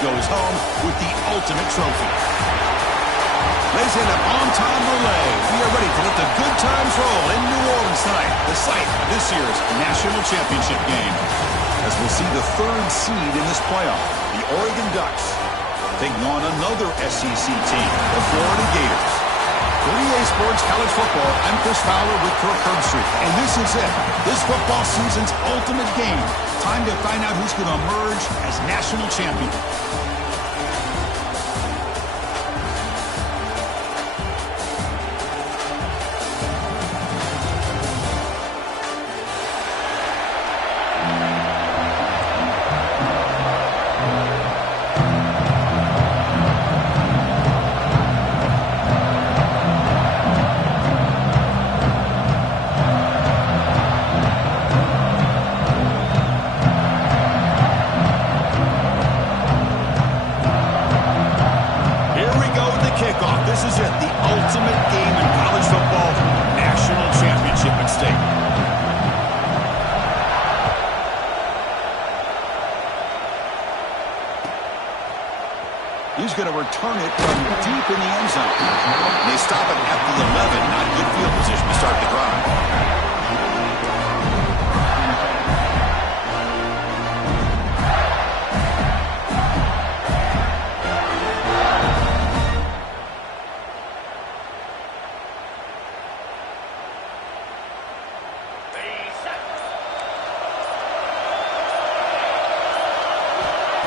goes home with the ultimate trophy. Ladies and gentlemen, on-time relay. We are ready to let the good times roll in New Orleans tonight, the site of this year's national championship game. As we'll see the third seed in this playoff, the Oregon Ducks, taking on another SEC team, the Florida Gators. For EA Sports College Football, I'm Chris Fowler with Kirk Herbstreit. And this is it, this football season's ultimate game. Time to find out who's going to emerge as national champion. This is it, the ultimate game in college football, national championship at stake. He's going to return it from deep in the end zone. They stop it at the 11, not good field position to start the drive.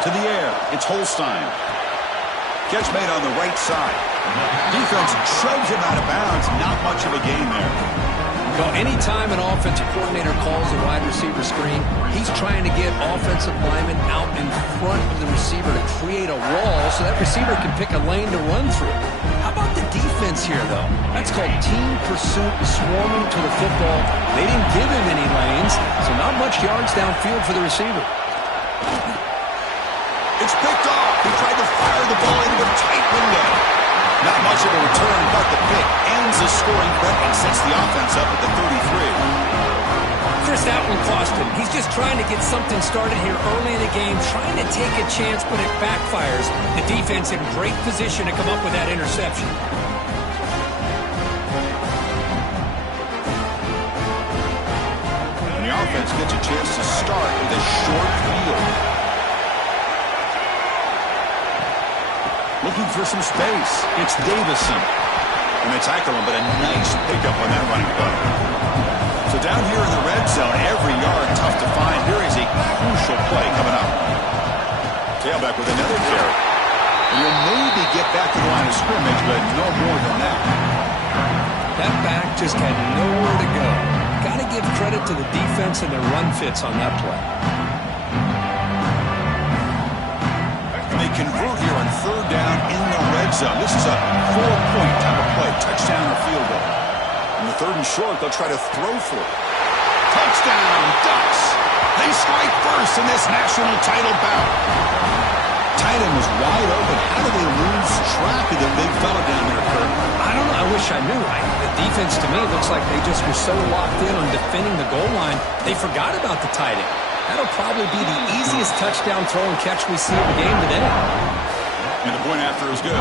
To the air, it's Holstein. Catch made on the right side. Defense shoves him out of bounds. Not much of a gain there. Well, anytime an offensive coordinator calls a wide receiver screen, he's trying to get offensive linemen out in front of the receiver to create a wall so that receiver can pick a lane to run through. How about the defense here, though? That's called team pursuit, swarming to the football. They didn't give him any lanes, so not much yards downfield for the receiver. It's picked off. He tried to fire the ball into a tight window. Not much of a return, but the pick ends the scoring threat and sets the offense up at the 33. Chris, that one cost him. He's just trying to get something started here early in the game, trying to take a chance, but it backfires. The defense in great position to come up with that interception. And the offense gets a chance to start with a short field. Looking for some space. It's Davison. And they tackle him, but a nice pickup on that running play. So down here in the red zone, every yard tough to find. Here is a crucial play coming up. Tailback with another carry. And you'll maybe get back to the line of scrimmage, but no more than that. That back just had nowhere to go. Got to give credit to the defense and their run fits on that play. They convert here on third down in the red zone. This is a 4-point type of play, touchdown or field goal. On the third and short, they'll try to throw for it. Touchdown, Ducks! They strike first in this national title bout. Tight end was wide open. How do they lose track of the big fella down there, Kurt? I don't know. I wish I knew. The defense, to me, looks like they just were so locked in on defending the goal line, they forgot about the tight end. That'll probably be the easiest touchdown throw and catch we see in the game today. And the point after is good.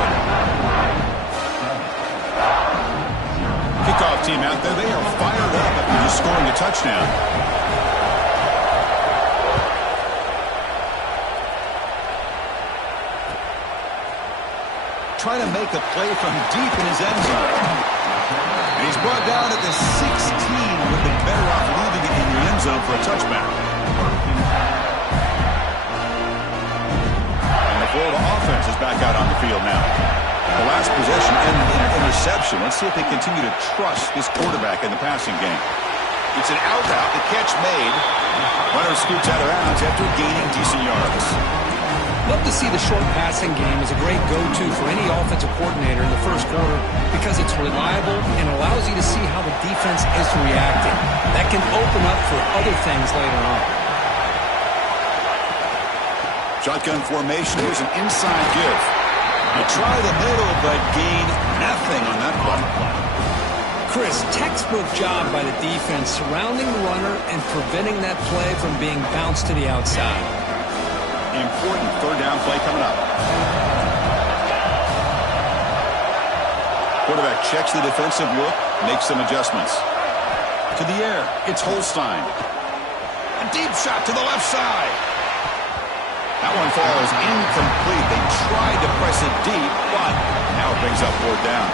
Kickoff team out there, they are fired up after just scoring a touchdown. Trying to make a play from deep in his end zone. And he's brought down at the 16, with the better off leaving it in the end zone for a touchback. Florida offense is back out on the field now. The last possession ended in an interception. Let's see if they continue to trust this quarterback in the passing game. It's an out route, the catch made. Runner scoots out of bounds after gaining decent yards. Love to see the short passing game as a great go-to for any offensive coordinator in the first quarter because it's reliable and allows you to see how the defense is reacting. That can open up for other things later on. Shotgun formation. Here's an inside give. You try the middle, but gain nothing on that play. Chris, textbook job by the defense surrounding the runner and preventing that play from being bounced to the outside. Important third down play coming up. Quarterback checks the defensive look, makes some adjustments. To the air, it's Holstein. A deep shot to the left side. That one falls incomplete. They tried to press it deep, but now it brings up 4th down.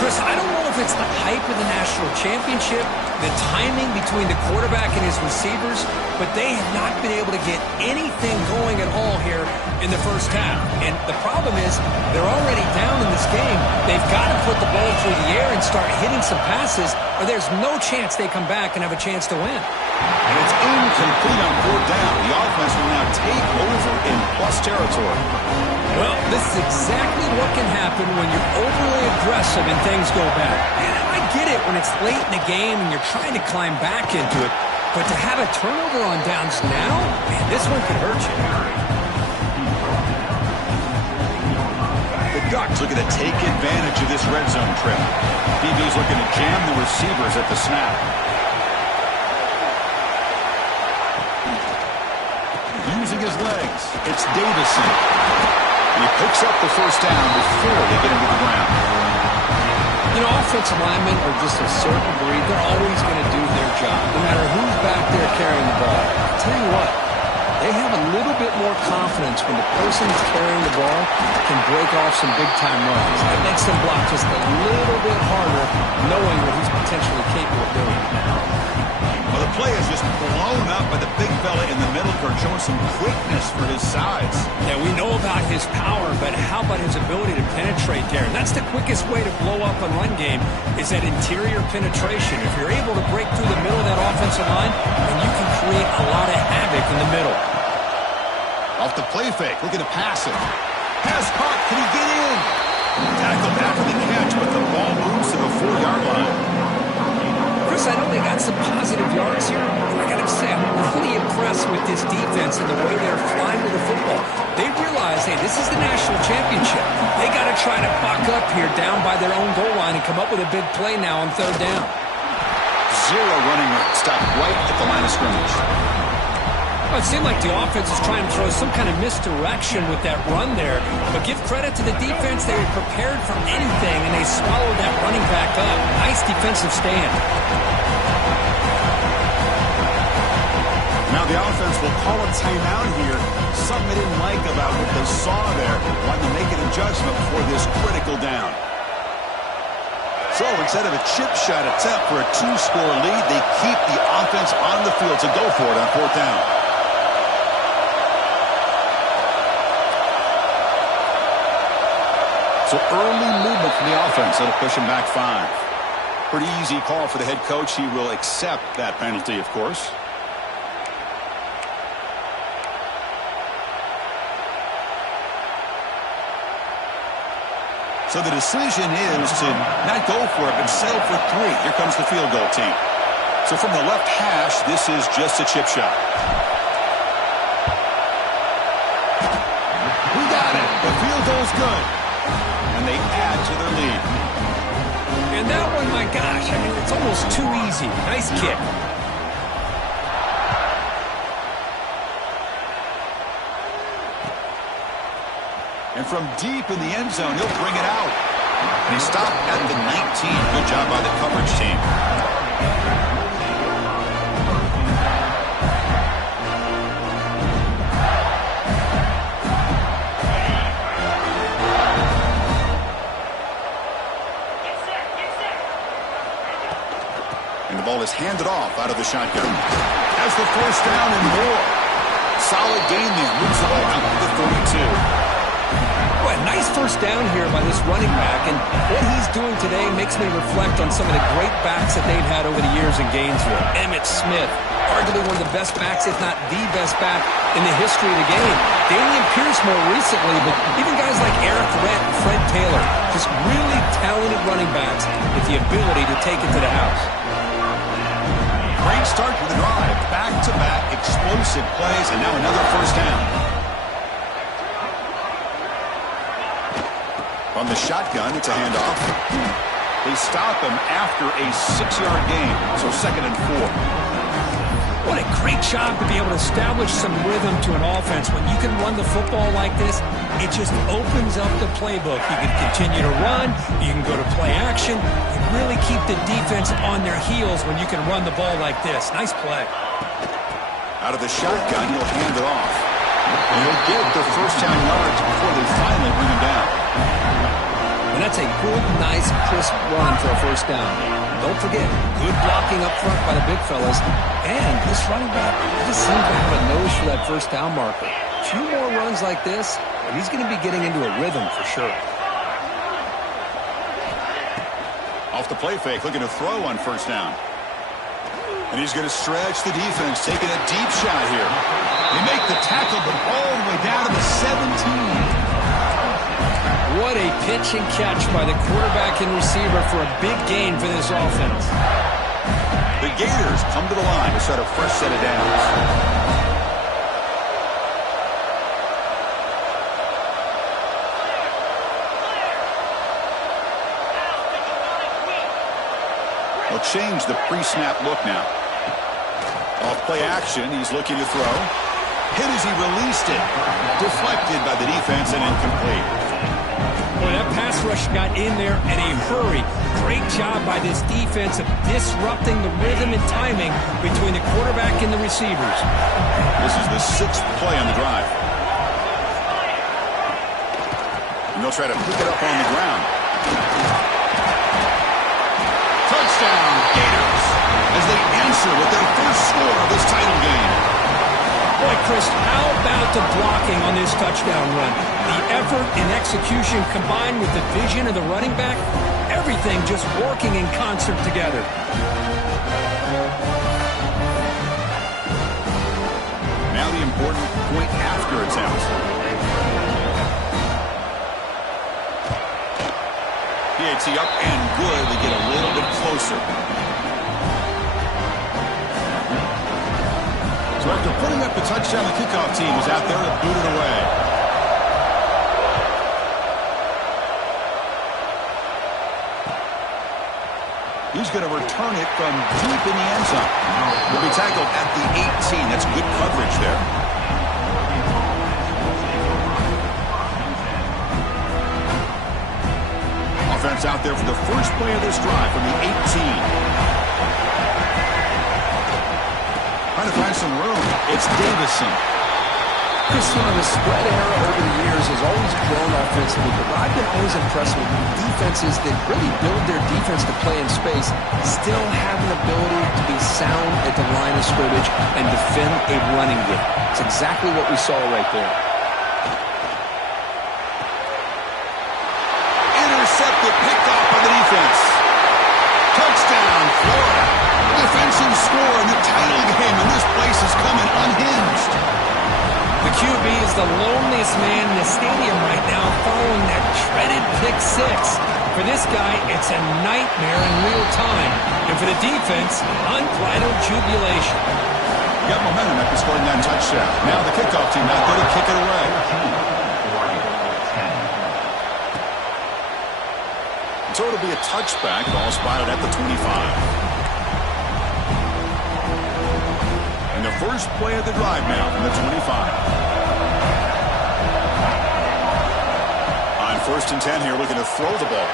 Chris, I don't know if it's the hype of the national championship, the timing between the quarterback and his receivers, but they have not been able to get anything going at all here in the first half. And the problem is they're already down in this game. They've got to put the ball through the air and start hitting some passes, or there's no chance they come back and have a chance to win. And it's incomplete on 4th down. The offense will now take over in plus territory. Well, this is exactly what can happen when you're overly aggressive and things go bad. And I get it when it's late in the game and you're trying to climb back into it. But to have a turnover on downs now, man, this one could hurt you. The Ducks looking to take advantage of this red zone trip. DB's looking to jam the receivers at the snap. Using his legs, it's Davison. And he picks up the 1st down before they get into the ground. You know, offensive linemen are just a certain breed. They're always going to do their job, no matter who's back there carrying the ball. I'll tell you what, they have a little bit more confidence when the person who's carrying the ball can break off some big-time runs. That makes them block just a little bit harder, knowing what he's potentially capable of doing. Well, the play is just blown up by the big fella in the middle court, showing some quickness for his size. Yeah, we know about his power, but how about his ability to penetrate there? And that's the quickest way to blow up a run game, is that interior penetration. If you're able to break through the middle of that offensive line, then you can create a lot of havoc in the middle. Off the play fake, looking to pass it. Pass caught, can he get in? Tackled after the catch, but the ball moves to the 4-yard line. Chris, I know they got some positive yards here, and I got to say, I'm really impressed with this defense and the way they're flying with the football. They realize, hey, this is the national championship. They got to try to buck up here down by their own goal line and come up with a big play now on 3rd down. 0 running room, stopped right at the line of scrimmage. Well, it seemed like the offense is trying to throw some kind of misdirection with that run there. But give credit to the defense. They were prepared for anything, and they swallowed that running back up. Nice defensive stand. Now the offense will call a timeout here. Something they didn't like about what they saw there. Wanting to make an adjustment before this critical down. So instead of a chip shot attempt for a 2-score lead, they keep the offense on the field to go for it on 4th down. So early movement from the offense. That'll push him back 5. Pretty easy call for the head coach. He will accept that penalty, of course. So the decision is to not go for it, but settle for 3. Here comes the field goal team. So from the left hash, this is just a chip shot. We got it. The field goal's good. And they add to their lead. And that one, my gosh, I mean, it's almost too easy. Nice kick. And from deep in the end zone, he'll bring it out. And he stopped at the 19. Good job by the coverage team. And the ball is handed off out of the shotgun. Has the 1st down and more. Solid gain there. Moves the ball out to the 32. Boy, nice 1st down here by this running back, and what he's doing today makes me reflect on some of the great backs that they've had over the years in Gainesville. Emmitt Smith, arguably one of the best backs, if not the best back in the history of the game. Damian Pierce more recently, but even guys like Eric Rett and Fred Taylor, just really talented running backs with the ability to take it to the house. Great start to the drive. Back-to-back explosive plays, and now another 1st down. On the shotgun, it's a handoff. They stop him after a 6-yard gain, so 2nd and 4. What a great job to be able to establish some rhythm to an offense. When you can run the football like this, it just opens up the playbook. You can continue to run. You can go to play action. You really keep the defense on their heels when you can run the ball like this. Nice play. Out of the shotgun, he'll hand it off. And he'll get the first down yards before they finally bring him down. And that's a good, nice, crisp run for a first down. Don't forget, good blocking up front by the big fellas. And this running back just seems to have a nose for that first down marker. A few more runs like this, and he's going to be getting into a rhythm for sure. Off the play fake, looking to throw on first down. And he's going to stretch the defense, taking a deep shot here. They make the tackle, but all the way down to the 17. What a pitch and catch by the quarterback and receiver for a big gain for this offense. The Gators come to the line to start a fresh set of downs. They'll change the pre-snap look now. Off play action, he's looking to throw. Hit as he released it. Deflected by the defense and incomplete. Boy, that pass rush got in there in a hurry. Great job by this defense of disrupting the rhythm and timing between the quarterback and the receivers. This is the 6th play on the drive. And they'll try to pick it up on the ground. Touchdown, Gators, as they answer with their first score of this title game. Boy, Chris, how about the blocking on this touchdown run? The effort and execution combined with the vision of the running back, everything just working in concert together. Now the important point after attempt. PAT up and good. They get a little bit closer. So after putting up the touchdown, the kickoff team is out there to boot it away. He's going to return it from deep in the end zone. He'll be tackled at the 18. That's good coverage there. Offense out there for the first play of this drive from the 18. Trying to find some room. It's Davison. Chris, the spread era over the years has always grown offensively, but I've been always impressed with defenses that really build their defense to play in space, still have an ability to be sound at the line of scrimmage and defend a running game. It's exactly what we saw right there. Intercepted, picked off by the defense. Touchdown, Florida. Defensive score in the title game, and this place is coming unhinged. The QB is the loneliest man in the stadium right now following that dreaded pick six. For this guy, it's a nightmare in real time. And for the defense, unbridled jubilation. Got momentum after scoring that touchdown. Now the kickoff team out there to kick it away. So it'll be a touchback, ball spotted at the 25. And the first play of the drive now from the 25. On 1st and 10 here, looking to throw the ball.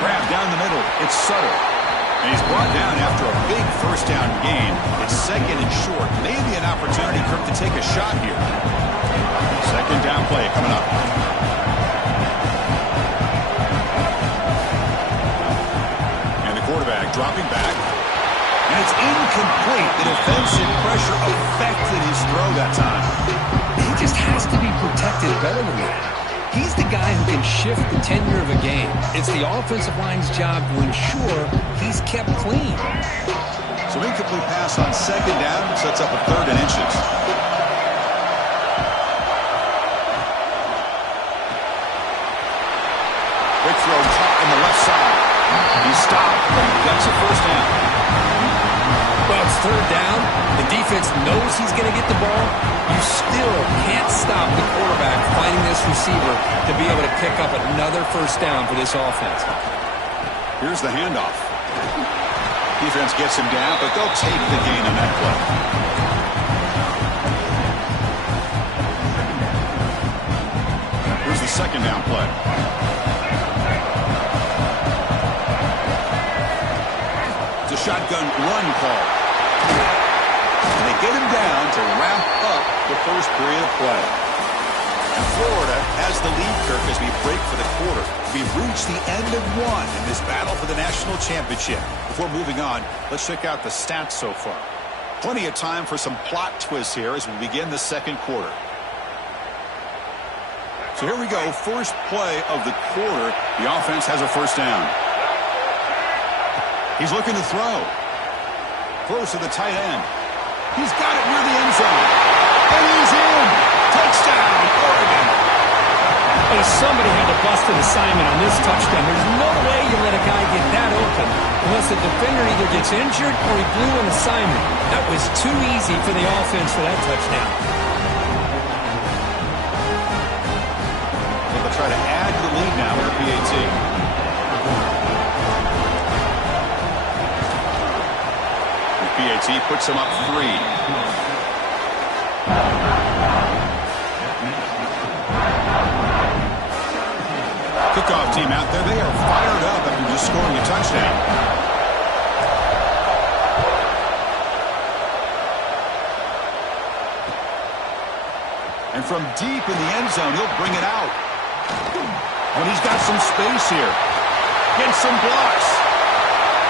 Grab down the middle. It's Sutter. And he's brought down after a big first down gain. It's 2nd and short. Maybe an opportunity, Kirk, to take a shot here. 2nd down play coming up. And the quarterback dropping back. And it's incomplete. The defensive pressure affected his throw that time. He just has to be protected better than that. He's the guy who can shift the tenure of a game. It's the offensive line's job to ensure he's kept clean. So incomplete pass on 2nd down sets up a 3rd and inches. Quick throw caught on the left side. He stopped, but he gets a first down. Well, it's 3rd down. The defense knows he's going to get the ball. You still can't stop the quarterback finding this receiver to be able to pick up another first down for this offense. Here's the handoff. Defense gets him down, but they'll take the gain on that play. second down play. It's a shotgun run call. And they get him down to wrap up the first period of play. And Florida has the lead, Kirk, as we break for the quarter. We've reached the end of one in this battle for the national championship. Before moving on, let's check out the stats so far. Plenty of time for some plot twists here as we begin the second quarter. So here we go, first play of the quarter. The offense has a first down. He's looking to throw. Throws to the tight end. He's got it near the end zone. And he's in. Touchdown, Oregon. Well, somebody had to bust an assignment on this touchdown. There's no way you let a guy get that open unless the defender either gets injured or he blew an assignment. That was too easy for the offense for that touchdown. They'll try to add to the lead now with a PAT. The PAT puts him up 3. Kickoff team out there, they are fired up after just scoring a touchdown. And from deep in the end zone, he'll bring it out. And he's got some space here. Gets some blocks.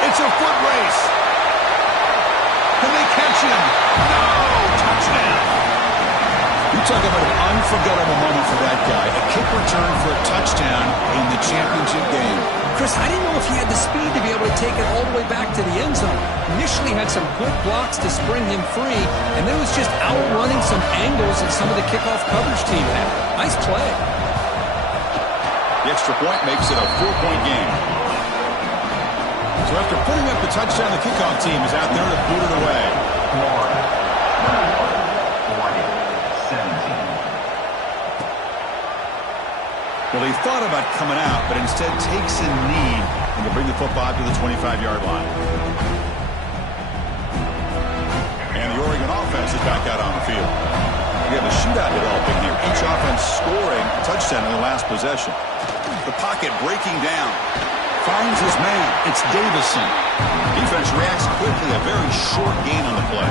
It's a foot race. Can they catch him? No! Touchdown! You talk about an unforgettable moment for that guy. A kick return for a touchdown in the championship game. Chris, I didn't know if he had the speed to be able to take it all the way back to the end zone. Initially had some good blocks to spring him free, and then was just outrunning some angles that some of the kickoff coverage team had. Nice play. The extra point makes it a 4-point game. So after putting up the touchdown, the kickoff team is out there to boot it away. Well, he thought about coming out, but instead takes a knee and to bring the football to the 25-yard line. And the Oregon offense is back out on the field. We have a shootout developing here. Each offense scoring a touchdown in the last possession. The pocket breaking down. Finds his man. It's Davison. Defense reacts quickly. A very short gain on the play.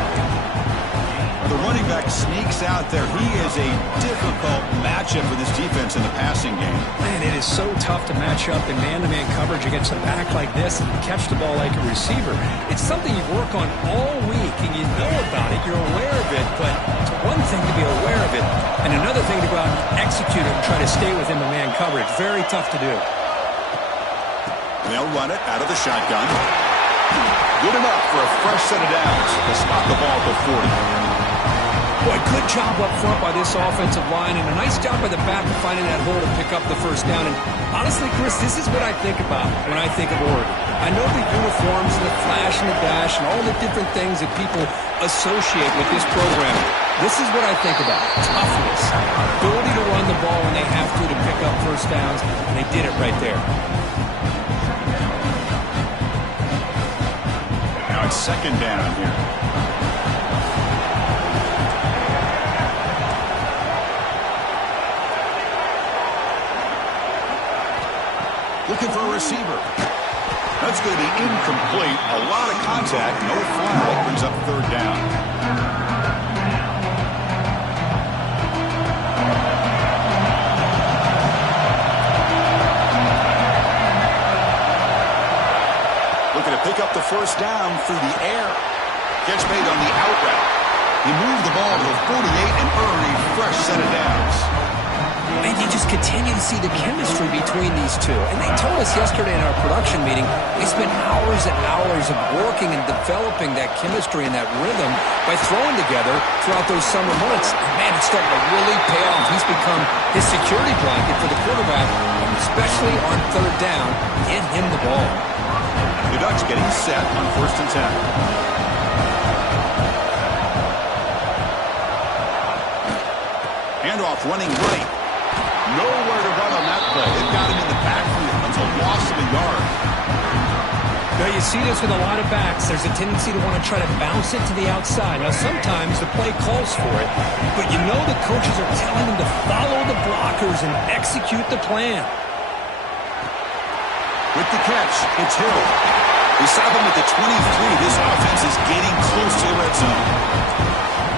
The running back sneaks out there. He is a difficult matchup for this defense in the passing game. Man, it is so tough to match up in man-to-man coverage against a back like this and catch the ball like a receiver. It's something you work on all week, and you know about it. You're aware of it, but it's one thing to be aware of it, and another thing to go out and execute it and try to stay within the man coverage. Very tough to do. They'll run it out of the shotgun. Good enough for a fresh set of downs to spot the ball at the 40. Boy, good job up front by this offensive line, and a nice job by the back of finding that hole to pick up the first down. And honestly, Chris, this is what I think about when I think of Oregon. I know the uniforms and the flash and the dash and all the different things that people associate with this program. This is what I think about. Toughness. Ability to run the ball when they have to pick up first downs, and they did it right there. Now it's second down here. Looking for a receiver. That's going to be incomplete. A lot of contact. No flag. Brings up third down. Looking to pick up the first down through the air. Gets made on the out route. He moved the ball to the 48 and earned a fresh set of downs. And you just continue to see the chemistry between these two. And they told us yesterday in our production meeting, they spent hours and hours of working and developing that chemistry and that rhythm by throwing together throughout those summer months. And man, it's starting to really pay off. He's become his security blanket for the quarterback, especially on third down. Get him the ball. The Ducks getting set on 1st and 10. Handoff running right. Nowhere to run on that play. They've got him in the backfield until loss of a yard. Now, you see this with a lot of backs. There's a tendency to want to try to bounce it to the outside. Now, sometimes the play calls for it, but you know the coaches are telling them to follow the blockers and execute the plan. With the catch, it's Hill. We stop him at the 23. This offense is getting close to the red zone.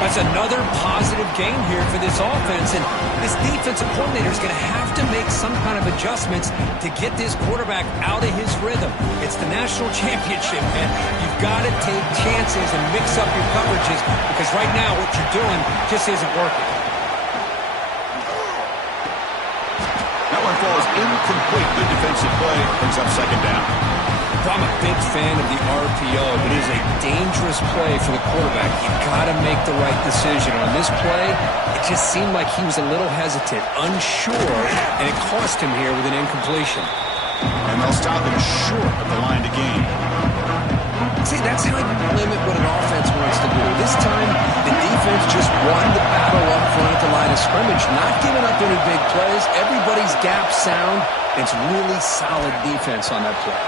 That's another positive gain here for this offense, and this defensive coordinator is going to have to make some kind of adjustments to get this quarterback out of his rhythm. It's the national championship, man. You've got to take chances and mix up your coverages because right now what you're doing just isn't working. That one falls incomplete. Good defensive play. Brings up second down. I'm a big fan of the RPO, but it is a dangerous play for the quarterback. You've got to make the right decision. On this play, it just seemed like he was a little hesitant, unsure, and it cost him here with an incompletion. And they'll stop him short of the line to gain. See, that's how you limit what an offense wants to do. This time, the defense just won the battle up front at the line of scrimmage, not giving up any big plays. Everybody's gap sound. It's really solid defense on that play.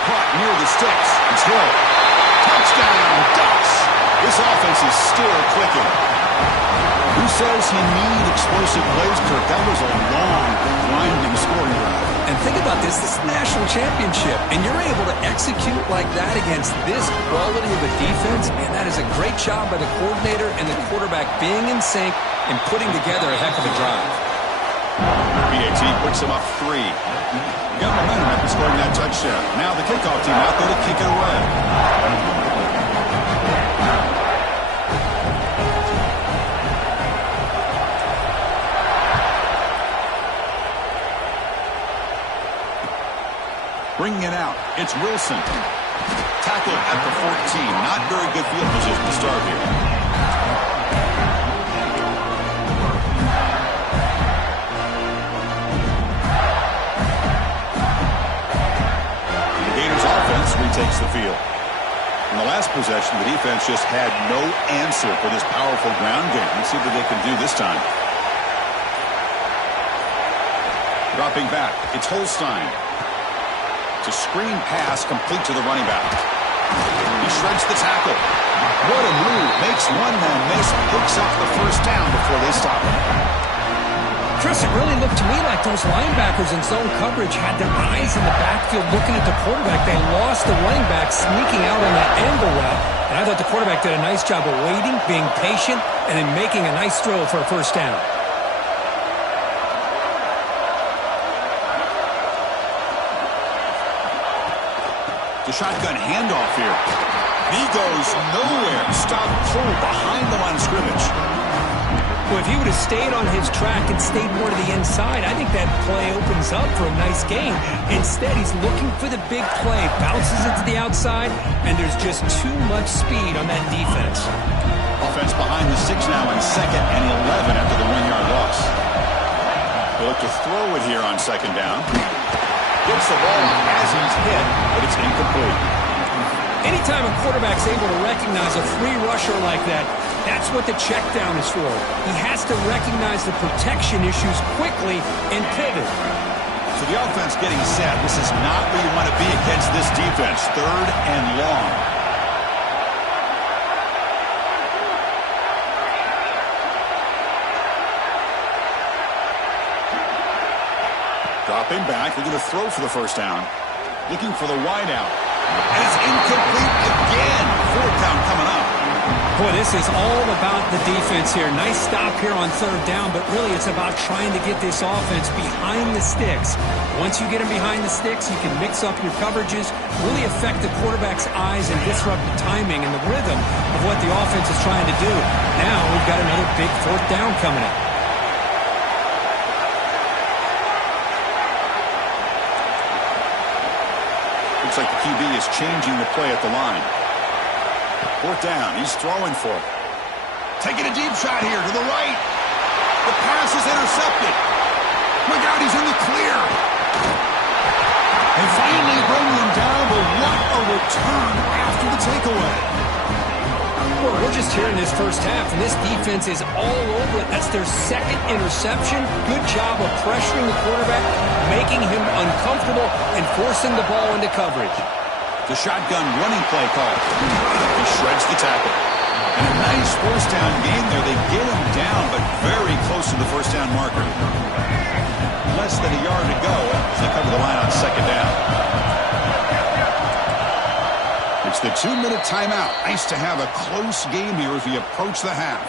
Caught near the sticks. It's Hill. Touchdown, Ducks. This offense is still clicking. Who says he needs explosive plays, Kirk? That was a long, grinding scoring drive. And think about this. This is the national championship, and you're able to execute like that against this quality of a defense, and that is a great job by the coordinator and the quarterback being in sync and putting together a heck of a drive. PAT puts him up 3. Got momentum after scoring that touchdown. Now the kickoff team out there to kick it away. Bringing it out, it's Wilson. Tackle at the 14. Not very good field position to start here. Takes the field. In the last possession, the defense just had no answer for this powerful ground game. Let's see what they can do this time. Dropping back, it's Holstein. It's a screen pass complete to the running back. He shreds the tackle. What a move. Makes one man miss, picks up the first down before they stop him. Chris, it really looked to me like those linebackers in zone coverage had their eyes in the backfield looking at the quarterback. They lost the running back sneaking out on that angle route. And I thought the quarterback did a nice job of waiting, being patient, and then making a nice throw for a first down. The shotgun handoff here. He goes nowhere. Stop pull behind the line of scrimmage. Well, if he would have stayed on his track and stayed more to the inside, I think that play opens up for a nice gain. Instead, he's looking for the big play, bounces it to the outside, and there's just too much speed on that defense. Offense behind the 6 now on 2nd and 11 after the 1-yard loss. They look to throw it here on 2nd down. Gets the ball as he's hit, but it's incomplete. Anytime a quarterback's able to recognize a free rusher like that, that's what the check down is for. He has to recognize the protection issues quickly and pivot. So the offense getting set. This is not where you want to be against this defense. 3rd and long. Dropping back. They're going to throw for the first down. Looking for the wide out. And it's incomplete again. 4th down coming up. Boy, this is all about the defense here. Nice stop here on 3rd down, but really it's about trying to get this offense behind the sticks. Once you get them behind the sticks, you can mix up your coverages, really affect the quarterback's eyes and disrupt the timing and the rhythm of what the offense is trying to do. Now we've got another big 4th down coming up. Looks like the QB is changing the play at the line. 4th down. He's throwing for it. Taking a deep shot here to the right. The pass is intercepted. Look out, he's in the clear. They finally bring him down, but what a return after the takeaway. Well, we're just here in this first half, and this defense is all over it. That's their 2nd interception. Good job of pressuring the quarterback, making him uncomfortable, and forcing the ball into coverage. The shotgun running play call. He shreds the tackle. And a nice first down game there. They get him down, but very close to the first down marker. Less than a yard to go as they cover the line on second down. It's the 2-minute timeout. Nice to have a close game here as we approach the half.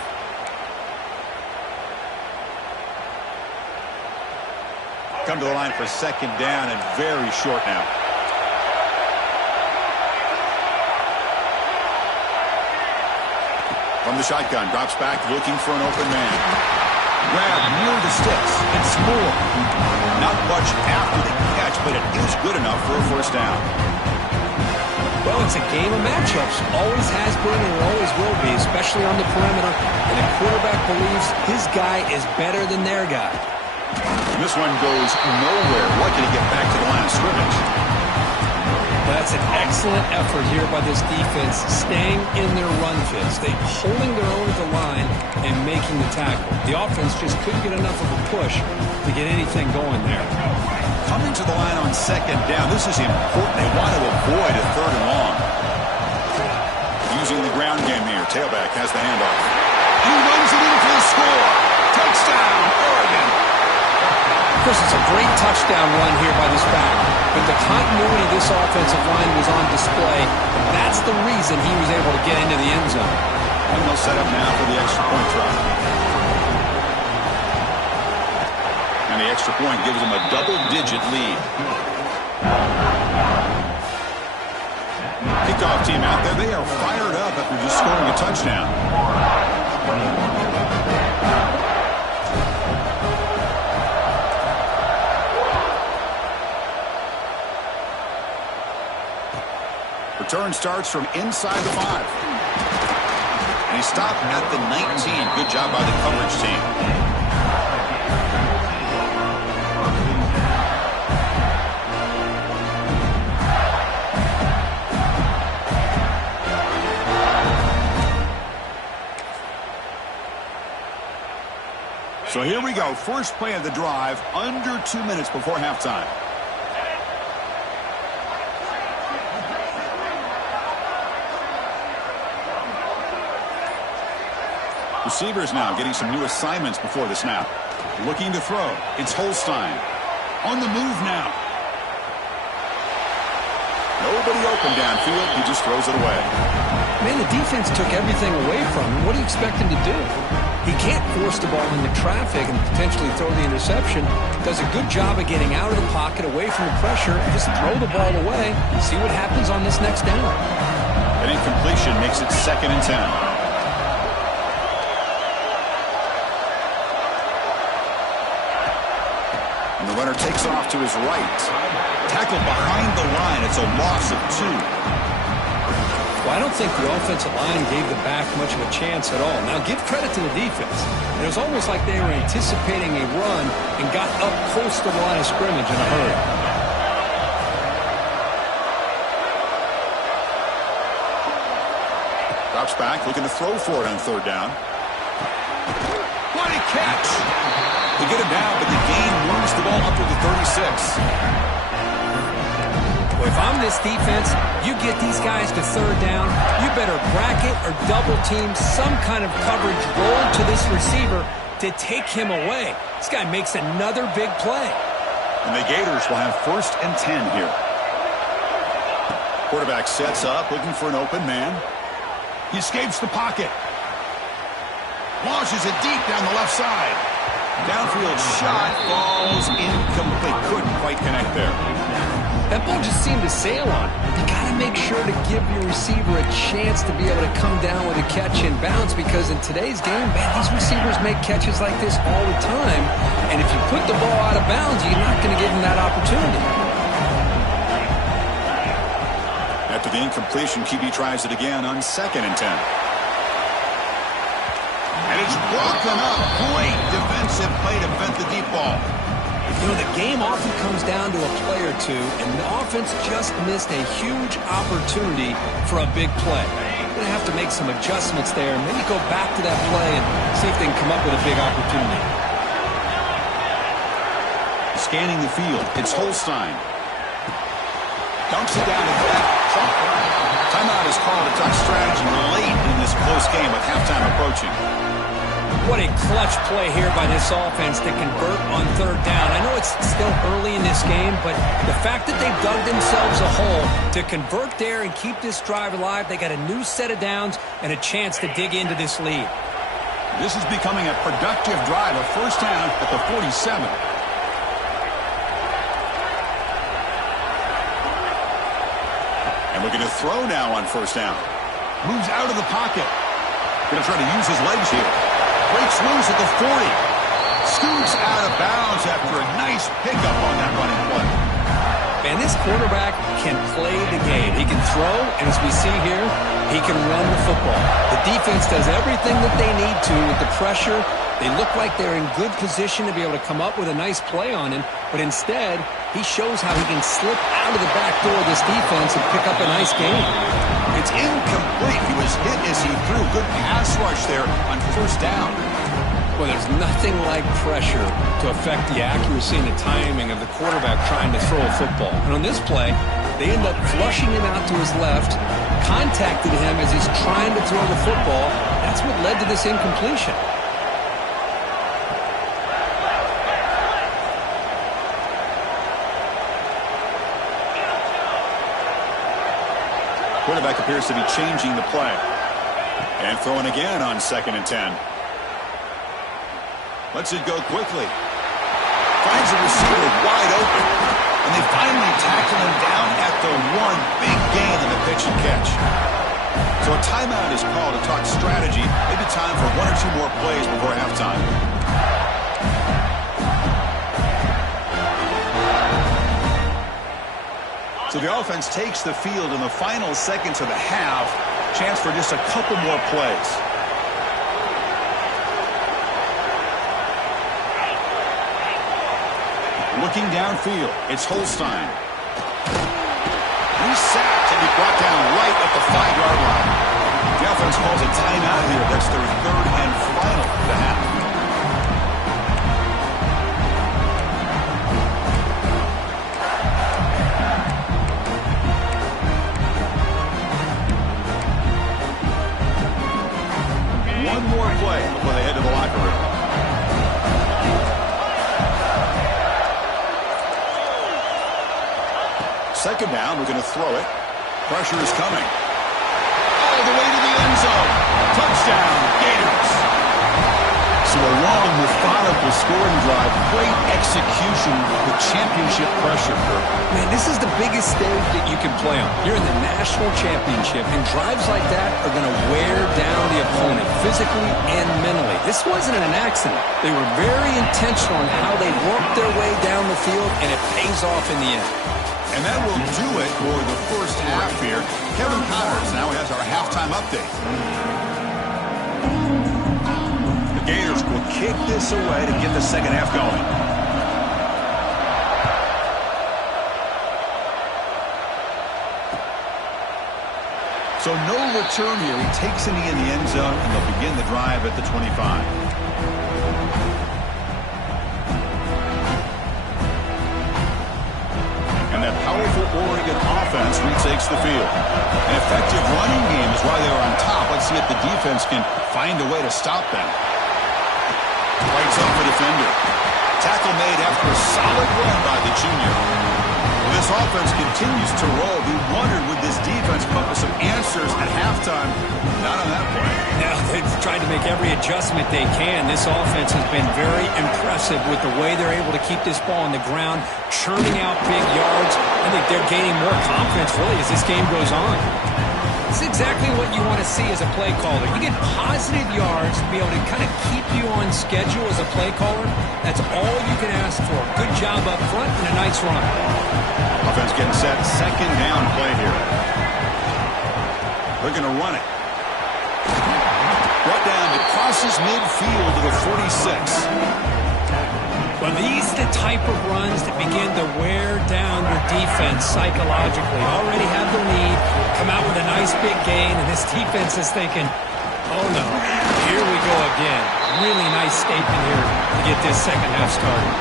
Come to the line for second down and very short now. From the shotgun, drops back looking for an open man. Grab near the sticks. It's Moore. Not much after the catch, but it is good enough for a first down. Well, it's a game of matchups. Always has been and it always will be, especially on the perimeter. And the quarterback believes his guy is better than their guy. This one goes nowhere. Lucky to get back to the line of scrimmage. That's an excellent effort here by this defense, staying in their run fits. They holding their own at the line and making the tackle. The offense just couldn't get enough of a push to get anything going there. Coming to the line on second down, this is important. They want to avoid a third and long. Using the ground game here. Tailback has the handoff. He runs it in for the score. Touchdown, Oregon. Of course, it's a great touchdown run here by this back, but the continuity of this offensive line was on display, and that's the reason he was able to get into the end zone. And they'll set up now for the extra point try. And the extra point gives them a double-digit lead. Kickoff team out there. They are fired up after just scoring a touchdown. Return starts from inside the 5. And he stopped at the 19. Good job by the coverage team. So here we go. First play of the drive, under 2 minutes before halftime. Receivers now getting some new assignments before the snap. Looking to throw. It's Holstein. On the move now. Nobody open downfield. He just throws it away. Man, the defense took everything away from him. What do you expect him to do? He can't force the ball into traffic and potentially throw the interception. Does a good job of getting out of the pocket, away from the pressure, and just throw the ball away. See what happens on this next down. An incompletion makes it 2nd and 10. And the runner takes off to his right. Tackled behind the line. It's a loss of 2. Well, I don't think the offensive line gave the back much of a chance at all. Now, give credit to the defense. It was almost like they were anticipating a run and got up close to the line of scrimmage in a hurry. Drops back, looking to throw for it on 3rd down. What a catch! They get him down, but the gain moves the ball up to the 36. Well, if I'm this defense, you get these guys to 3rd down, you better bracket or double team some kind of coverage roll to this receiver to take him away. This guy makes another big play. And the Gators will have 1st and 10 here. Quarterback sets up, looking for an open man. He escapes the pocket. Launches it deep down the left side. Downfield shot falls incomplete. Couldn't quite connect there. That ball just seemed to sail on. You got to make sure to give your receiver a chance to be able to come down with a catch and bounce, because in today's game, man, these receivers make catches like this all the time. And if you put the ball out of bounds, you're not going to give them that opportunity. After the incompletion, QB tries it again on 2nd and 10. And it's broken up. Great defensive play to vent the deep ball. You know, the game often comes down to a play or two, and the offense just missed a huge opportunity for a big play. They're going to have to make some adjustments there, maybe go back to that play and see if they can come up with a big opportunity. Scanning the field, it's Holstein. Dumps it down to the back. Timeout is called to talk strategy late in this close game with halftime approaching. What a clutch play here by this offense to convert on third down. I know it's still early in this game, but the fact that they've dug themselves a hole to convert there and keep this drive alive, they got a new set of downs and a chance to dig into this lead. This is becoming a productive drive, a first down at the 47. And looking to throw now on first down. Moves out of the pocket. Going to try to use his legs here. Breaks loose at the 40. Scoots out of bounds after a nice pickup on that running play. Man, this quarterback can play the game. He can throw, and as we see here, he can run the football. The defense does everything that they need to with the pressure. They look like they're in good position to be able to come up with a nice play on him, but instead, he shows how he can slip out of the back door of this defense and pick up a nice game. It's incomplete. He was hit as he threw. Good pass rush there on first down. Well, there's nothing like pressure to affect the accuracy and the timing of the quarterback trying to throw a football. And on this play, they end up flushing him out to his left, contacted him as he's trying to throw the football. That's what led to this incompletion. Quarterback appears to be changing the play. And throwing again on 2nd and 10. Lets it go quickly. Finds the receiver wide open. And they finally tackle him down at the 1. Big gain in the pitch and catch. So a timeout is called to talk strategy. Maybe time for 1 or 2 more plays before halftime. So the offense takes the field in the final seconds of the half. Chance for just a couple more plays. Looking downfield, it's Holstein. He's sacked and he's brought down right at the 5-yard line. The offense calls a timeout here. That's their 3rd and final of the half. One more play before they head to the locker room. Second down, we're going to throw it. Pressure is coming. All the way to the end zone. Touchdown, Gators. So a long, methodical scoring drive. Great execution with championship pressure. Man, this is the biggest stage that you can play on. You're in the national championship, and drives like that are going to wear down the opponent physically and mentally. This wasn't an accident. They were very intentional in how they worked their way down the field, and it pays off in the end. And that will do it for the first half here. Kevin Connors now has our halftime update. The Gators will kick this away to get the second half going. So no return here. He takes a knee in the end zone, and they'll begin the drive at the 25. That powerful Oregon offense retakes the field. An effective running game is why they were on top. Let's see if the defense can find a way to stop them. Fights off a defender. Tackle made after a solid run by the junior. This offense continues to roll. We wondered, would this defense come up with some answers at halftime? Not on that play. Now they've tried to make every adjustment they can. This offense has been very impressive with the way they're able to keep this ball on the ground, churning out big yards. I think they're gaining more confidence, really, as this game goes on. It's exactly what you want to see as a play caller. You get positive yards to be able to kind of keep you on schedule as a play caller. That's all you can ask for. Good job up front and a nice run. Offense getting set. Second down play here. They're going to run it. Brought down. It crosses midfield to the 46. Well, these are the type of runs that begin to wear down your defense psychologically. Already have the lead, come out with a nice big gain, and this defense is thinking, oh no, here we go again. Really nice statement here to get this second half started.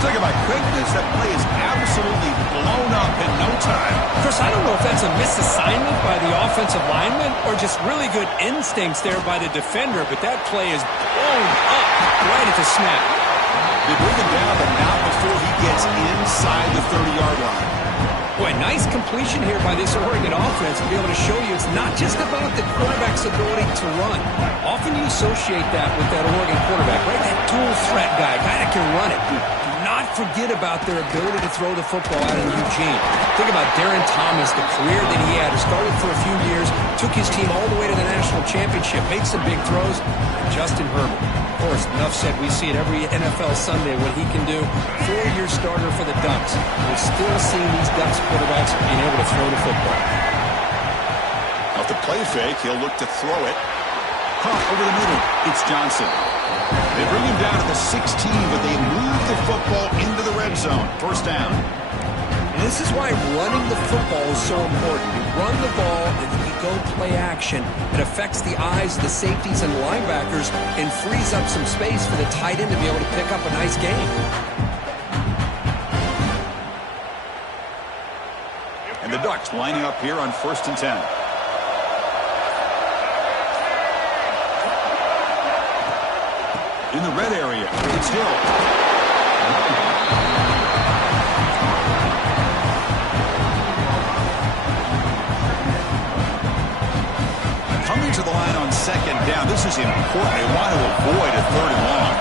Look at my quickness. That play is absolutely blown up in no time. Chris, I don't know if that's a misassignment by the offensive lineman or just really good instincts there by the defender, but that play is blown up right at the snap. They bring him down, but not before he gets inside the 30-yard line. Boy, nice completion here by this Oregon offense to be able to show you it's not just about the quarterback's ability to run. Often you associate that with that Oregon quarterback, right? That dual threat guy that can run it. Do not forget about their ability to throw the football out in Eugene. Think about Darren Thomas, the career that he had. Started for a few years, took his team all the way to the national championship, made some big throws. And Justin Herbert, of course, enough said, we see it every NFL Sunday what he can do. 4-year starter for the Ducks. We're still seeing these Ducks quarterbacks being able to throw the football. Off the play fake, he'll look to throw it. Caught over the middle. It's Johnson. They bring him down to the 16, but they move the football into the red zone. First down. And this is why running the football is so important. You run the ball, and then you go play action. It affects the eyes of the safeties and linebackers and frees up some space for the tight end to be able to pick up a nice game. And the Ducks lining up here on 1st and 10. In the red area, it's Hill. Coming to the line on 2nd down. This is important. They want to avoid a 3rd and long.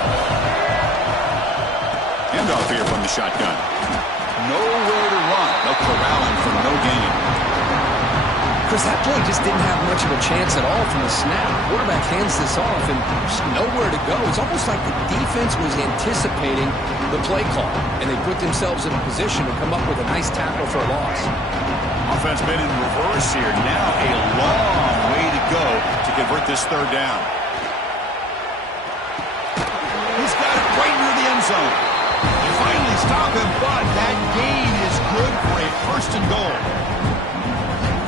Handoff here from the shotgun. Nowhere to run. They'll corral him for no gain. Chris, that play just didn't have much of a chance at all from the snap. Quarterback hands this off and just nowhere to go. It's almost like the defense was anticipating the play call, and they put themselves in a position to come up with a nice tackle for a loss. Offense been in reverse here. Now a long way to go to convert this 3rd down. He's got it right near the end zone. They finally stop him, but that gain is good for a 1st and goal.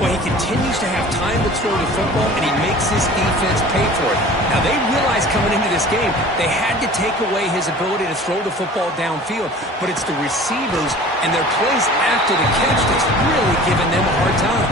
Well, he continues to have time to throw the football, and he makes his defense pay for it. Now, they realized coming into this game they had to take away his ability to throw the football downfield, but it's the receivers and their plays after the catch that's really giving them a hard time.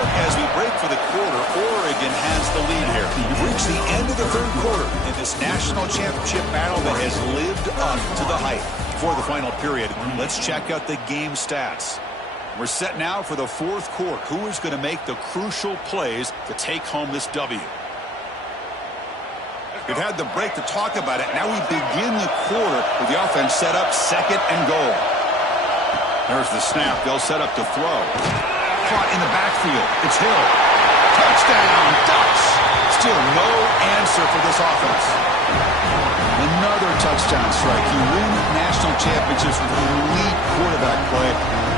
As we break for the quarter, Oregon has the lead here. You've reached the end of the 3rd quarter in this national championship battle that has lived up to the hype. For the final period, let's check out the game stats. We're set now for the 4th quarter. Who is going to make the crucial plays to take home this W? We've had the break to talk about it. Now we begin the quarter with the offense set up 2nd and goal. There's the snap. They'll set up to throw. Caught in the backfield. It's Hill. Touchdown, Ducks. Still no answer for this offense. Another touchdown strike. You win national championships with elite quarterback play.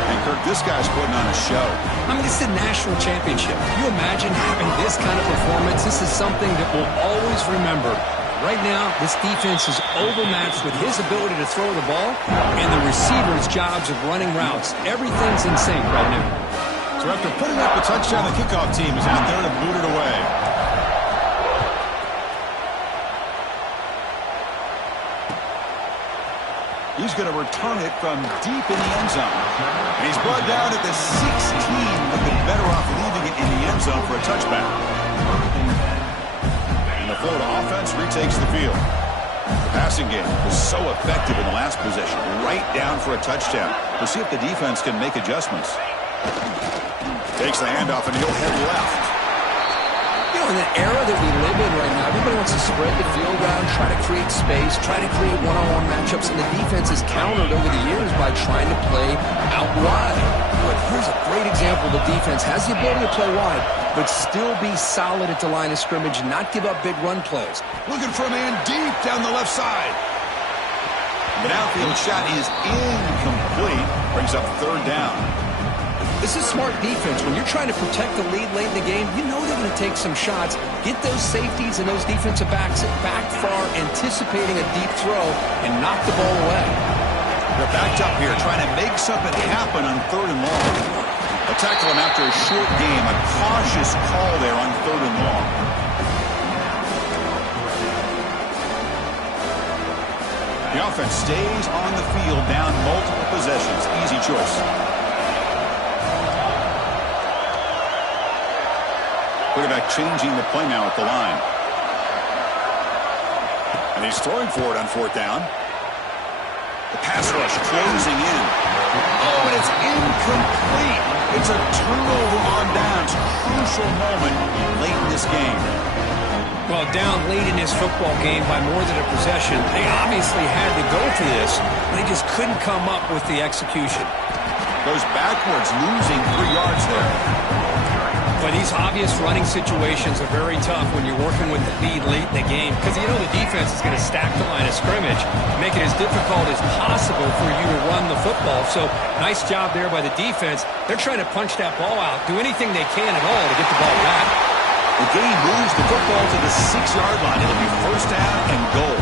And, Kirk, this guy's putting on a show. I mean, this is a national championship. You imagine having this kind of performance? This is something that we'll always remember. Right now, this defense is overmatched with his ability to throw the ball and the receivers' jobs of running routes. Everything's in sync right now. So after putting up a touchdown, the kickoff team is out there to boot it away. He's going to return it from deep in the end zone. And he's brought down at the 16. Would have been better off leaving it in the end zone for a touchback. And the Florida offense retakes the field. The passing game was so effective in the last possession. Right down for a touchdown. We'll see if the defense can make adjustments. Takes the handoff, and he'll head left. You know, in the era that we live in right now, everybody wants to spread the field around, try to create space, try to create one-on-one matchups, and the defense is countered over the years by trying to play out wide. But here's a great example. The defense has the ability to play wide, but still be solid at the line of scrimmage and not give up big run plays. Looking for a man deep down the left side. The downfield shot is incomplete. Brings up 3rd down. This is smart defense. When you're trying to protect the lead late in the game, you know they're going to take some shots. Get those safeties and those defensive backs back far, anticipating a deep throw, and knock the ball away. They're backed up here, trying to make something happen on 3rd and long. A tackle him after a short game. A cautious call there on 3rd and long. The offense stays on the field, down multiple possessions. Easy choice. Quarterback changing the play now at the line. And he's throwing for it on 4th down. The pass rush closing in. Oh, and it's incomplete. It's a turnover on downs. Crucial moment late in this game. Well, down late in this football game by more than a possession, they obviously had to go for this. They just couldn't come up with the execution. Goes backwards, losing 3 yards there. But these obvious running situations are very tough when you're working with the lead late in the game, because you know the defense is going to stack the line of scrimmage, make it as difficult as possible for you to run the football. So nice job there by the defense. They're trying to punch that ball out, do anything they can at all to get the ball back. The game moves the football to the 6-yard line. It'll be 1st down and goal.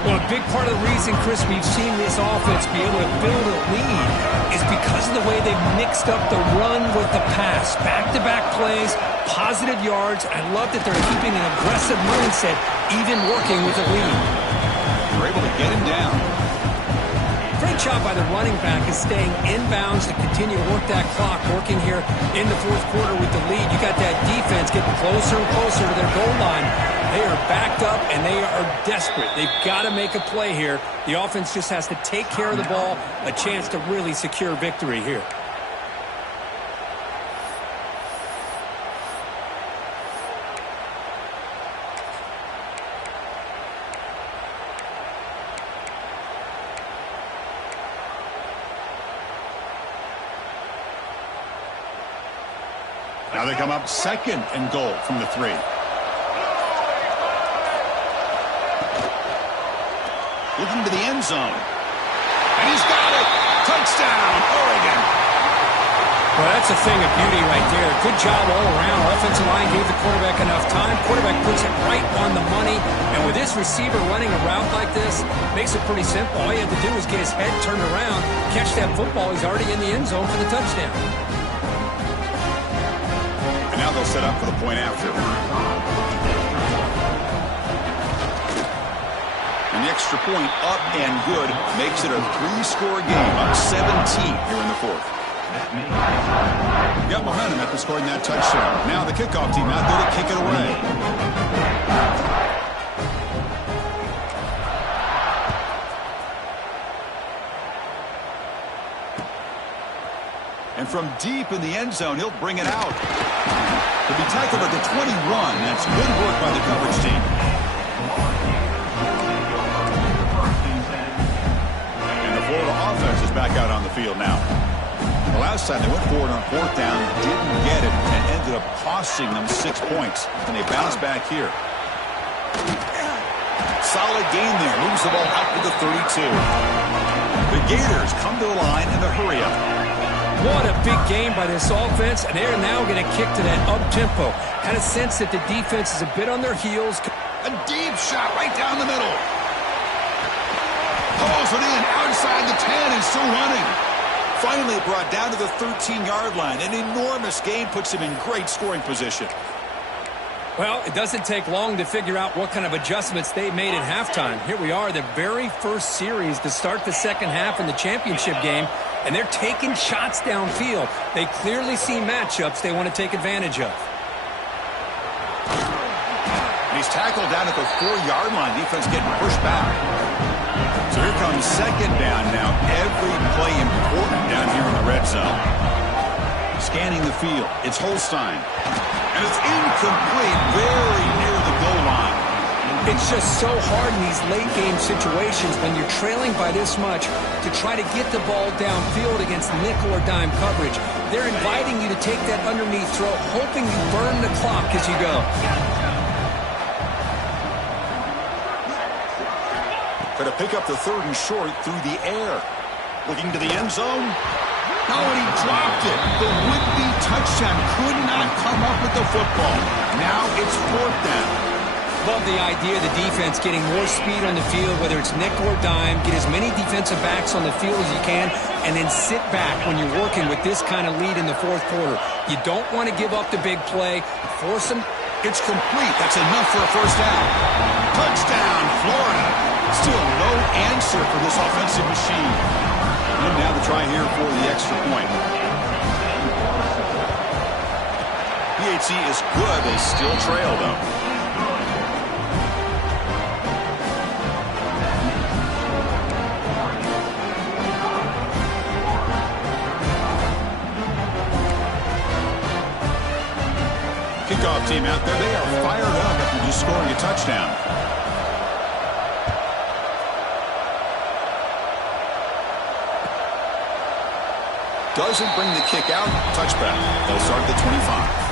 Well, a big part of the reason, Chris, we've seen this offense be able to build a lead is because of the way they've mixed up the run with the pass. Back-to-back plays, positive yards. I love that they're keeping an aggressive mindset, even working with a lead. They're able to get him down. Great job by the running back is staying inbounds to continue to work that clock, working here in the 4th quarter with the lead. You got that defense getting closer and closer to their goal line. They are backed up, and they are desperate. They've got to make a play here. The offense just has to take care of the ball, a chance to really secure victory here. Now they come up 2nd and goal from the 3. Looking to the end zone. And he's got it. Touchdown, Oregon. Well, that's a thing of beauty right there. Good job all around. Offensive line gave the quarterback enough time. Quarterback puts it right on the money. And with this receiver running a route like this, makes it pretty simple. All you have to do is get his head turned around, catch that football. He's already in the end zone for the touchdown. And now they'll set up for the point after. And the extra point up and good makes it a 3-score game, up 17 here in the 4th. Got momentum after scoring that touchdown. Now the kickoff team out there to kick it away. And from deep in the end zone, he'll bring it out. He'll be tackled at the 21. That's good work by the coverage team. And the Florida offense is back out on the field now. The last time they went forward on 4th down, didn't get it, and ended up costing them 6 points. And they bounce back here. Solid gain there. Moves the ball out to the 32. The Gators come to the line in the hurry-up. What a big game by this offense, and they're now going to kick to that up-tempo. Kind of sense that the defense is a bit on their heels. A deep shot right down the middle. Pulls it in outside the 10 and still running. Finally brought down to the 13-yard line. An enormous gain puts him in great scoring position. Well, it doesn't take long to figure out what kind of adjustments they made at halftime. Here we are, the very first series to start the second half in the championship game, and they're taking shots downfield. They clearly see matchups they want to take advantage of. And he's tackled down at the 4-yard line. Defense getting pushed back. So here comes 2nd down now. Every play important down here in the red zone. Scanning the field. It's Holstein. And it's incomplete, very near the goal line. It's just so hard in these late-game situations when you're trailing by this much to try to get the ball downfield against nickel or dime coverage. They're inviting you to take that underneath throw, hoping you burn the clock as you go. Going to pick up the 3rd and short through the air. Looking to the end zone. Oh, and he dropped it. The would-be touchdown could not come up with the football. Now it's 4th down. Love the idea of the defense getting more speed on the field, whether it's nickel or dime. Get as many defensive backs on the field as you can, and then sit back when you're working with this kind of lead in the 4th quarter. You don't want to give up the big play. Force them. It's complete. That's enough for a 1st down. Touchdown, Florida. Still no answer for this offensive machine. And now the try here for the extra point. PAT is good. They still trail, though. Kickoff team out there. They are fired up after just scoring a touchdown. Doesn't bring the kick out. Touchback. They'll start at the 25.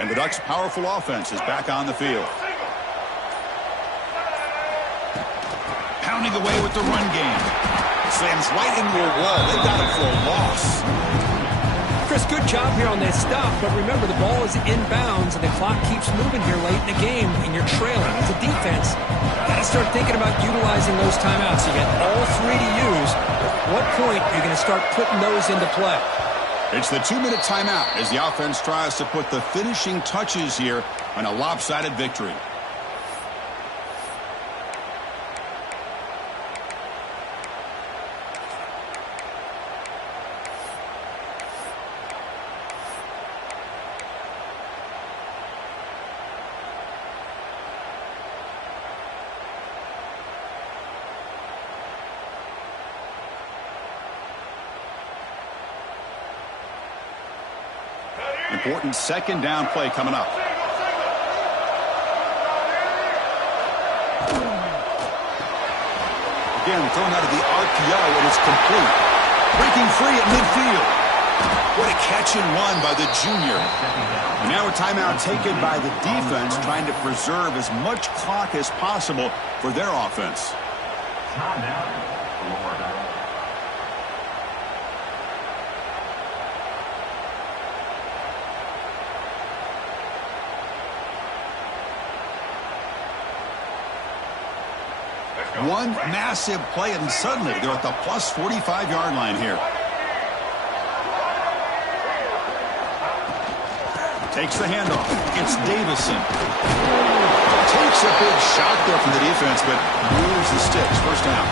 And the Ducks' powerful offense is back on the field. Pounding away with the run game. Slams right into a wall. They got it for a loss. Chris, good job here on this stop, but remember the ball is inbounds and the clock keeps moving here late in the game and you're trailing. As a defense, got to start thinking about utilizing those timeouts. You got all 3 to use. At what point are you going to start putting those into play? It's the 2-minute timeout as the offense tries to put the finishing touches here on a lopsided victory. Important 2nd down play coming up. Again, thrown out of the RPO, and it's complete. Breaking free at midfield. What a catch and run by the junior. And now a timeout taken by the defense, trying to preserve as much clock as possible for their offense. One massive play, and suddenly they're at the plus 45-yard line here. Takes the handoff. It's Davison. Takes a big shot there from the defense, but moves the sticks. 1st down.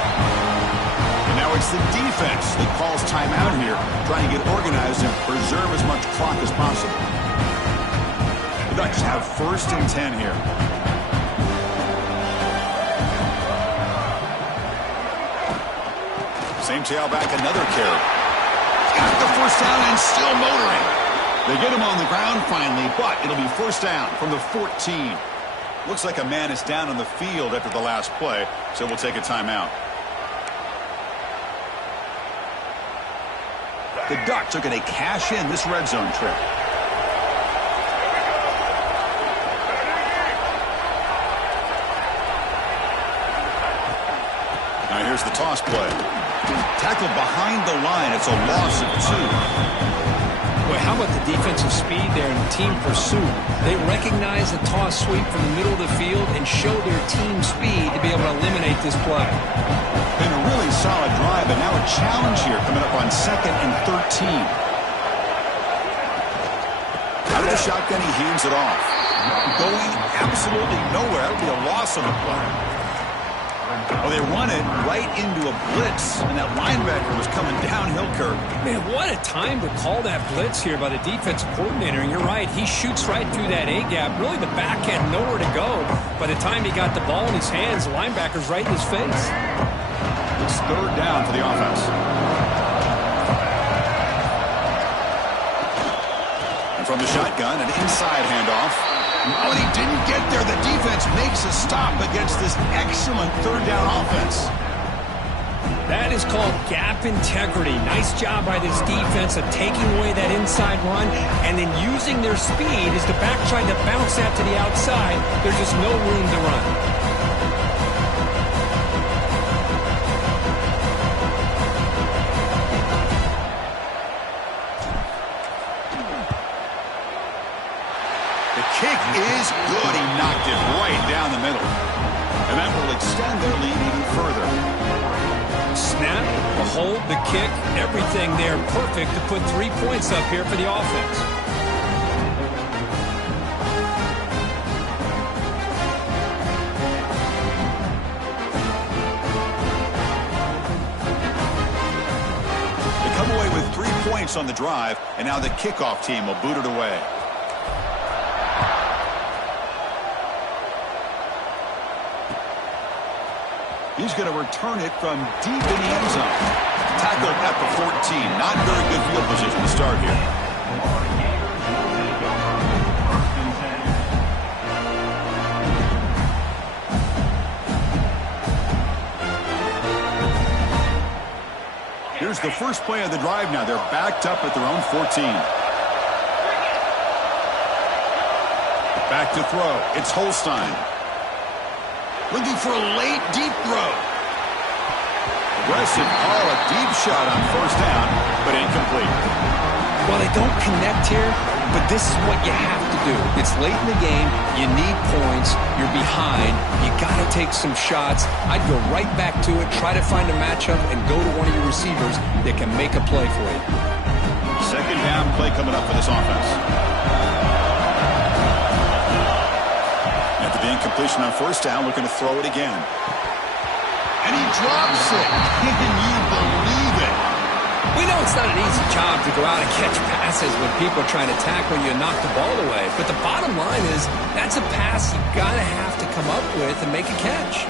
And now it's the defense that calls timeout here, trying to get organized and preserve as much clock as possible. The Ducks have 1st and 10 here. Same tailback, another carry. Got the 1st down and still motoring. They get him on the ground finally, but it'll be 1st down from the 14. Looks like a man is down on the field after the last play, so we'll take a timeout. The Ducks are going to cash in this red zone trip. Now here's the toss play. Tackled behind the line. It's a loss of 2. Boy, how about the defensive speed there and team pursuit? They recognize the toss sweep from the middle of the field and show their team speed to be able to eliminate this play. Been a really solid drive, but now a challenge here coming up on 2nd and 13. Out of the shotgun, he hands it off. Going absolutely nowhere. That would be a loss of a play. Well, they run it right into a blitz, and that linebacker was coming downhill, Kirk. Man, what a time to call that blitz here by the defensive coordinator. And you're right, he shoots right through that A-gap. Really, the back had nowhere to go. By the time he got the ball in his hands, the linebacker's right in his face. It's 3rd down for the offense. And from the shotgun, an inside handoff. Oh, and he didn't get there. The defense makes a stop against this excellent third down offense. That is called gap integrity. Nice job by this defense of taking away that inside run and then using their speed as the back tried to bounce that to the outside. There's just no room to run. The kick is good. He knocked it right down the middle. And that will extend their lead even further. Snap, the hold, the kick, everything there perfect to put 3 points up here for the offense. They come away with 3 points on the drive, and now the kickoff team will boot it away. He's going to return it from deep in the end zone. Tackled at the 14. Not very good field position to start here. Here's the first play of the drive now. They're backed up at their own 14. Back to throw. It's Holstein. Looking for a late, deep throw. Aggressive call, a deep shot on first down, but incomplete. Well, they don't connect here, but this is what you have to do. It's late in the game. You need points. You're behind. You got to take some shots. I'd go right back to it, try to find a matchup, and go to one of your receivers that can make a play for you. Second down play coming up for this offense. After the incompletion on first down, looking to throw it again. And he drops it. Can you believe it? We know it's not an easy job to go out and catch passes when people are trying to tackle you and knock the ball away. But the bottom line is that's a pass you got to have to come up with and make a catch.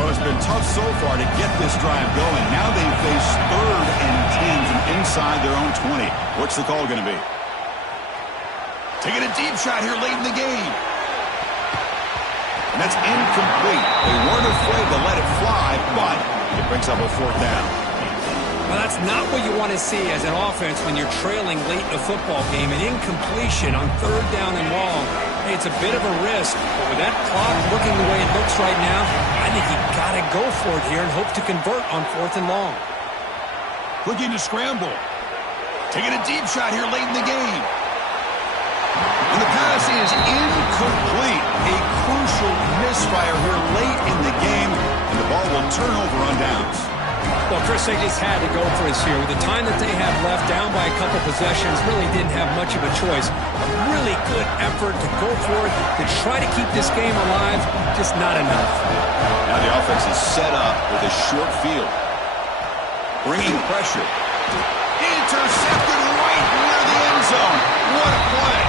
Well, it's been tough so far to get this drive going. Now they face 3rd and 10 from inside their own 20. What's the call going to be? Taking a deep shot here late in the game. And that's incomplete. They weren't afraid to let it fly, but it brings up a 4th down. Well, that's not what you want to see as an offense when you're trailing late in a football game. An incompletion on 3rd down and long. Hey, it's a bit of a risk, but with that clock looking the way it looks right now, I think you got to go for it here and hope to convert on 4th and long. Looking to scramble. Taking a deep shot here late in the game. And the pass is incomplete. A crucial misfire here late in the game, and the ball will turn over on downs. Well, Chris, they just had to go for us here. With the time that they have left, down by a couple possessions, really didn't have much of a choice. A really good effort to go for it, to try to keep this game alive, just not enough. Now the offense is set up with a short field. Bringing pressure. Intercepted right near the end zone. What a play.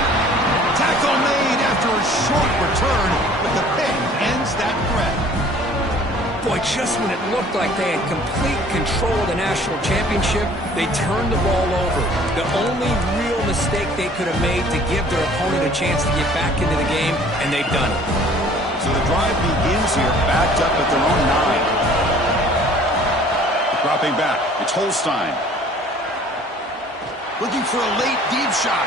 Tackle made after a short return, but the pick ends that threat. Boy, just when it looked like they had complete control of the national championship, they turned the ball over. The only real mistake they could have made to give their opponent a chance to get back into the game, and they've done it. So the drive begins here, backed up at their own 9. Dropping back, it's Holstein. Looking for a late deep shot.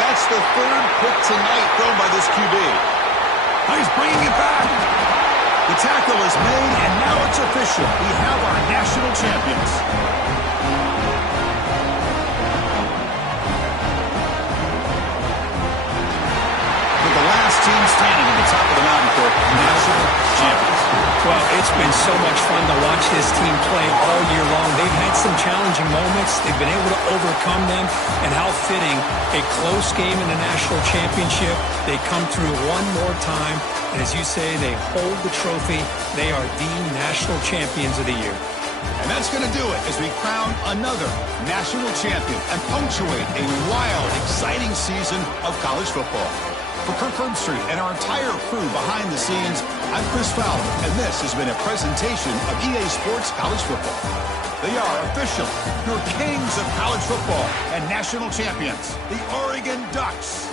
That's the 3rd pick tonight thrown by this QB. He's bringing it back. The tackle is made, and now it's official. We have our national champions. With the last team standing at the top of the mountain for national champions. Well, it's been so much fun to watch this team play all year long. They've had some challenging moments. They've been able to overcome them. And how fitting, a close game in the national championship. They come through one more time. And as you say, they hold the trophy. They are the national champions of the year. And that's going to do it as we crown another national champion and punctuate a wild, exciting season of college football. For Kirk Herbstreit and our entire crew behind the scenes, I'm Chris Fowler, and this has been a presentation of EA Sports College Football. They are officially your kings of college football and national champions, the Oregon Ducks.